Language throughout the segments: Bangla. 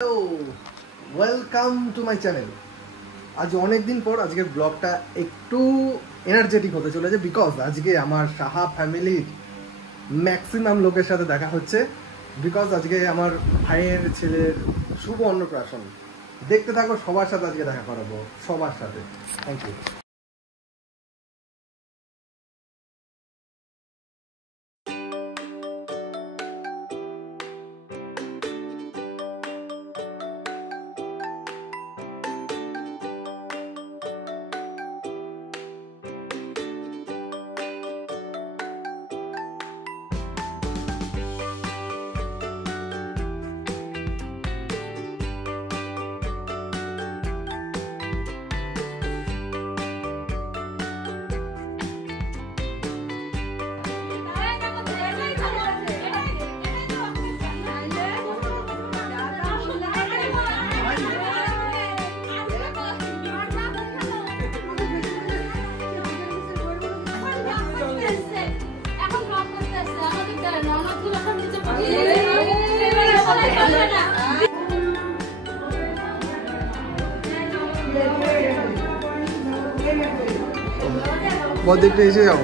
Hello, welcome to my channel. আজ অনেক দিন পর আজকের ব্লগটা একটু এনার্জেটিক হতে চলেছে, বিকজ আজকে আমার সাহা ফ্যামিলির ম্যাক্সিমাম লোকের সাথে দেখা হচ্ছে। বিকজ আজকে আমার ভাইয়ের ছেলের শুভ অন্নপ্রাশন। দেখতে থাকো, সবার সাথে আজকে দেখা করাবো, সবার সাথে। Thank you. बहुत देखते हेसे जाओ,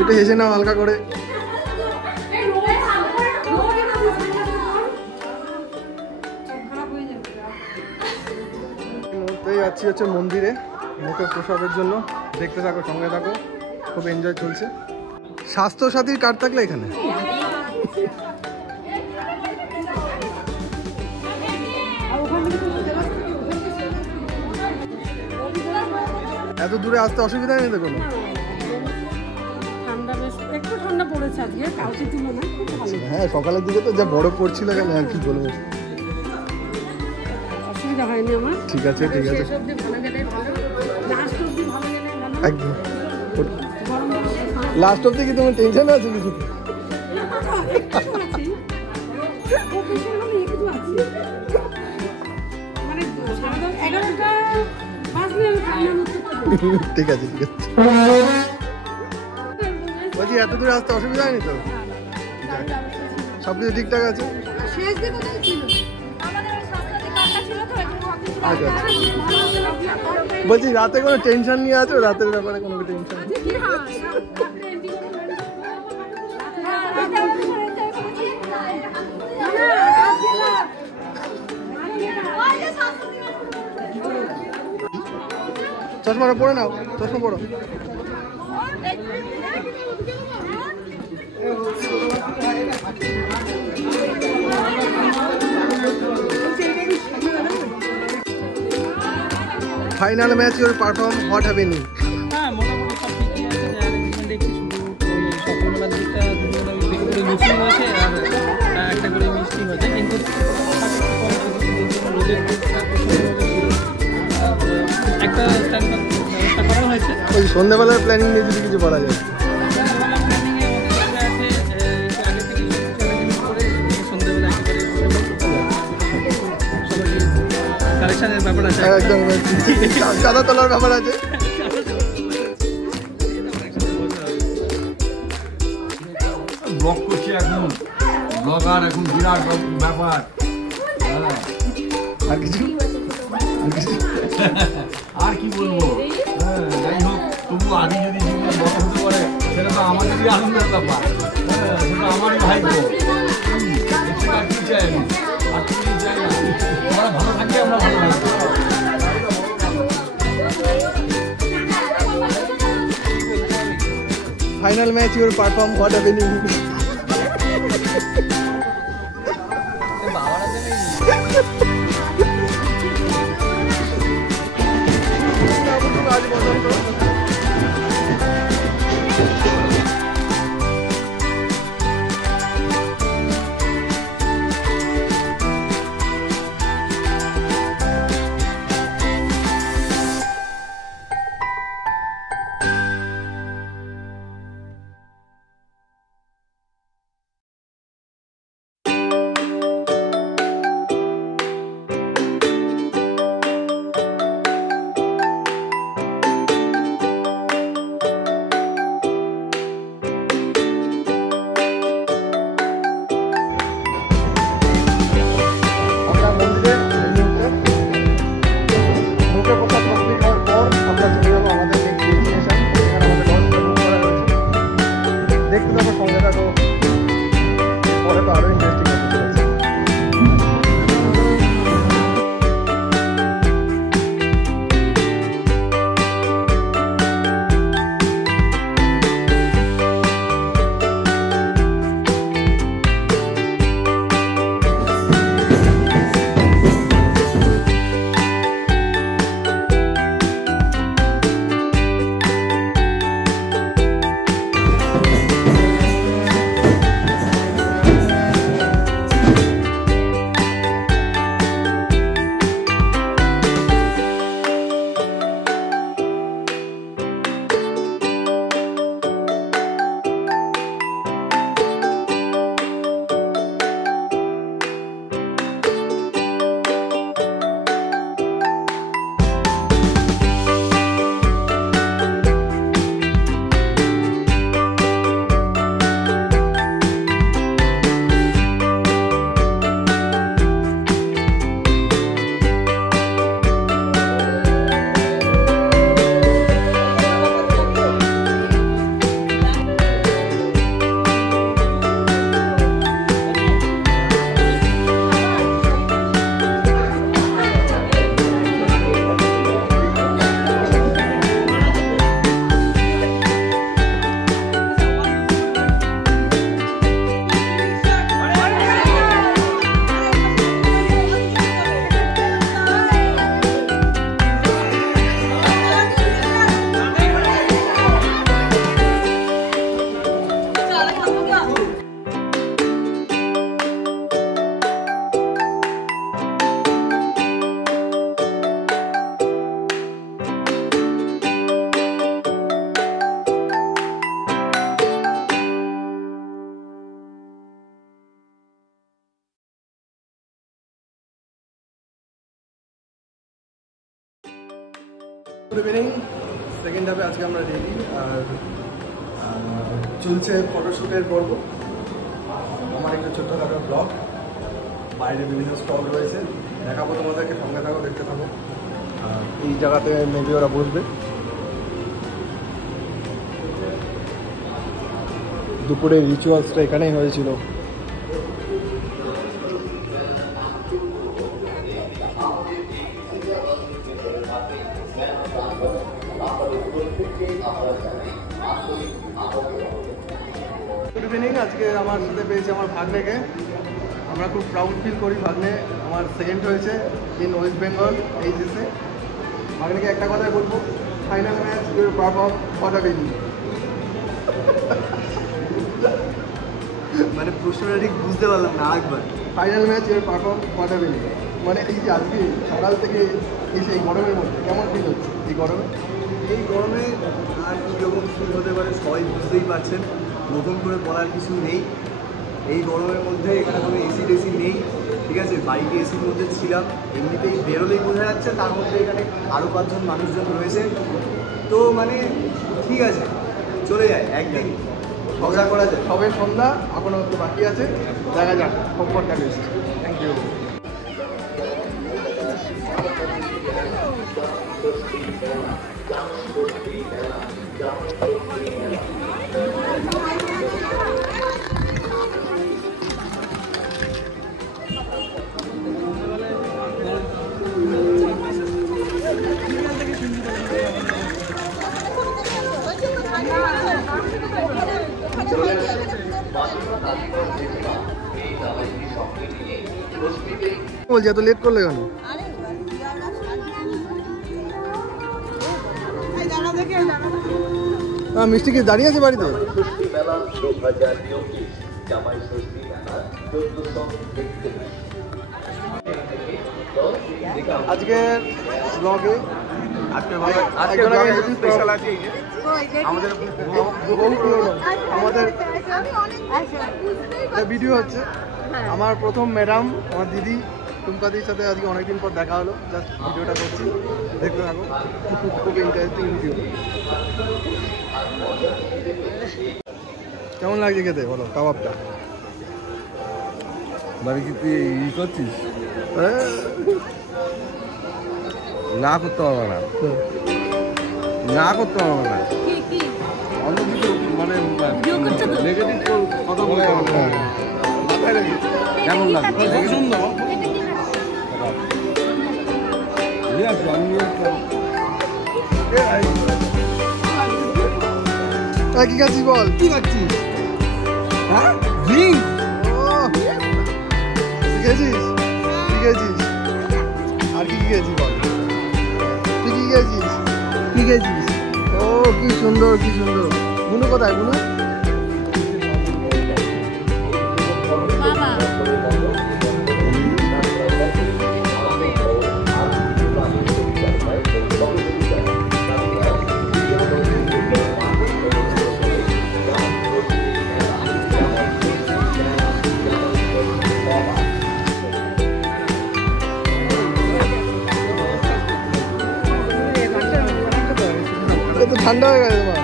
একটু হেসে নাও হালকা করে। মুহূর্তেই যাচ্ছি হচ্ছে মন্দিরে মুখের প্রসাদের জন্য। দেখতে থাকো, সঙ্গে থাকো, খুব এনজয় চলছে। স্বাস্থ্য সাথীর কার্ড থাকলে এখানে এত দূরে আসতে অসুবিধা নেই তো কোনো? হ্যাঁ, সকালের দিকে তো যা বরফ পড়ছিল কেন, আর কি বলবো। অসুবিধা হয়নি আমার। ঠিক আছে, ঠিক আছে, একদম। লাস্ট অব্দি কি তোমার টেনশন আছে কিছু? ঠিক আছে, ঠিক আছে। বলছি এত দূরে আসতে অসুবিধা হয়নি তো? সবকিছু ঠিকঠাক আছে? আচ্ছা, বলছি রাতে কোনো টেনশন নিয়ে আছো? রাতের ব্যাপারে কোনো টেনশন? চশমাটা পরে নাও, চশমা পরো। Final match your perform, what happening? হ্যাঁ, মোটামুটি সব ঠিকই আছে। অ্যারেঞ্জমেন্ট একটু শুধু ওই সকালবেলার দিকটা দুটো করে মিষ্টি হয়েছে আর একটা করে মিষ্টি হয়েছে, কিন্তু রোদের একটা স্ট্যান্ড ব্যবস্থা করা হয়েছে। ওই সন্ধ্যাবেলার প্ল্যানিং নিয়ে যদি কিছু বলা যায়। ব্যাপার আছে, একদম চাঁদা তোলার ব্যাপার আছে। ব্লগ করছি এখন, ব্লগার এখন বিরাট ব্যাপার। আর কিছু আর কি বলবো, যাই হোক, তবু আগে যদি জীবনে বড় হতে পারে সেটা তো আমাদেরই আনন্দের ব্যাপার। সেটা আমারই ভাগ্য। আর কি চাই আমি, আর কিছু চাই না। তোমরা ভালো থাকলে আমরা ভালো থাকবো। Final match your perform, what happening? Good evening. Second হাফে আজকে আমরা রেডি আর চলছে ফটোশ্যুটের পর্ব। আমার একটা ছোট্টখাটো ব্লগ, বাইরে বিভিন্ন স্টল রয়েছে, দেখাবো তোমাদেরকে, সঙ্গে থাকো, দেখতে থাকো। এই জায়গাতে মেবি ওরা বসবে। দুপুরে রিচুয়ালসটা এখানেই হয়েছিল। Good evening. আজকে আমার সাথে পেয়েছি আমার ভাগ্নেকে। আমরা খুব প্রাউড ফিল করি, ভাগ্নে আমার সেকেন্ড হয়েছে ইন ওয়েস্ট বেঙ্গল এইচএসে। ভাগ্নেকে একটা কথাই বলবো, final match your perform for the win. মানে প্রশ্নটা ঠিক বুঝতে পারলাম না, আরেকবার। Final match your perform for the win, মানে এই যে আজকে সকাল থেকে এসে এই গরমের মধ্যে কেমন ফিল হচ্ছে? এই গরমে আর কীরকম ফিল হতে পারে সবাই বুঝতেই পারছেন, নতুন করে বলার কিছু নেই। এই গরমের মধ্যে এখানে কোনো এসি টেসি নেই, ঠিক আছে? বাইকে এসির মধ্যে ছিলাম, এমনিতেই বেরোলেই বোঝা যাচ্ছে। তার মধ্যে এখানে আরও 5 জন মানুষজন রয়েছে, তো মানে ঠিক আছে, চলে যায় একদিন, মজা করা যায়। সবে সন্ধ্যা, এখনো একটু বাকি আছে, দেখা যাক কমফর্টটা বেস্ট। Thank you. বলছি এত লেট করলে কেন? মিষ্টি কি দাঁড়িয়ে আছে বাড়িতে? আজকের ব্লগে আমাদের ভিডিও হচ্ছে। আমার প্রথম ম্যাডাম, আমার দিদি টুম্পাদির সাথে আজকে অনেকদিন পর দেখা হলো, জাস্ট ভিডিওটা করছি, দেখতে থাকো, খুব ইন্টারেস্টিং ভিডিও। কেমন লাগছে খেতে বলো কাবাবটা? মানে কি তুই ই করছিস? না করতে পারবে না, না করতে পারবে না, অন্য কিছু মানে নেগেটিভ কথা বলে মাথায় রেখে কেমন লাগবে? সুন্দর নিয়ে আসবো, আমি নিয়ে আসবো। কি খাচ্ছিস বল? কি খাচ্ছিস? হ্যাঁ, ড্রিঙ্ক। শিখেছিস? শিখেছিস? আর কি খেয়েছিস বল? তুই কি খেয়েছিস? কি খেয়েছিস? ও কি সুন্দর, কি সুন্দর। বুনু কোথায়? বুনু তো ঠান্ডা হয়ে গেছে তোমার।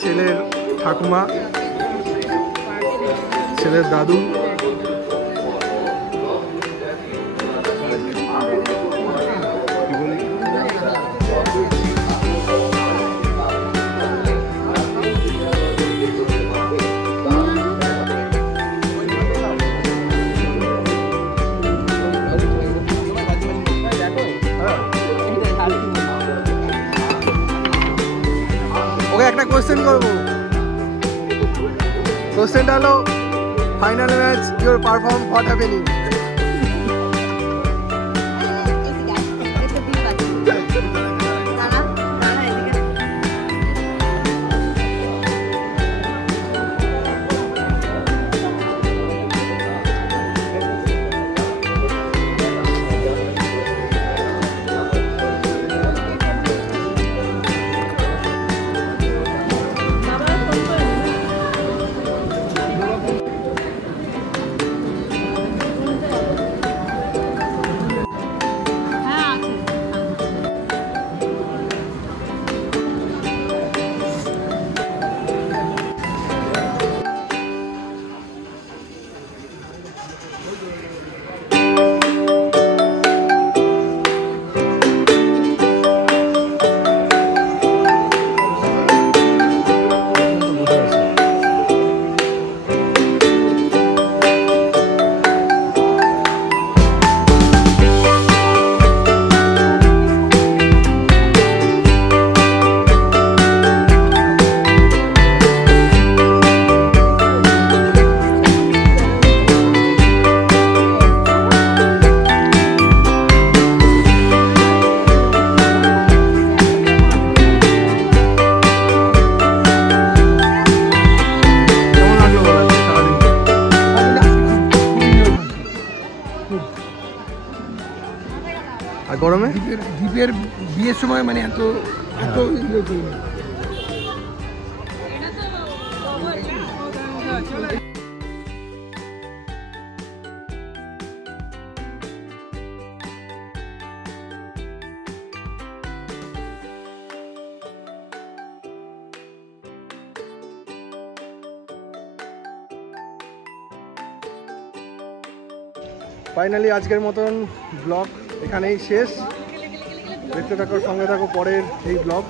ছেলের ঠাকুমা, ছেলের দাদু, ওকে একটা কোশ্চেন করবো। কোশ্চেনটা হলো, final match your perform what happening? গরমে দীপের বিয়ের সময় মানে এত এনজয় করি না। ফাইনালি আজকের মতন ব্লগ এখানেই শেষ। দেখতে থাকো, সঙ্গে থাকো পরের এই ব্লগ।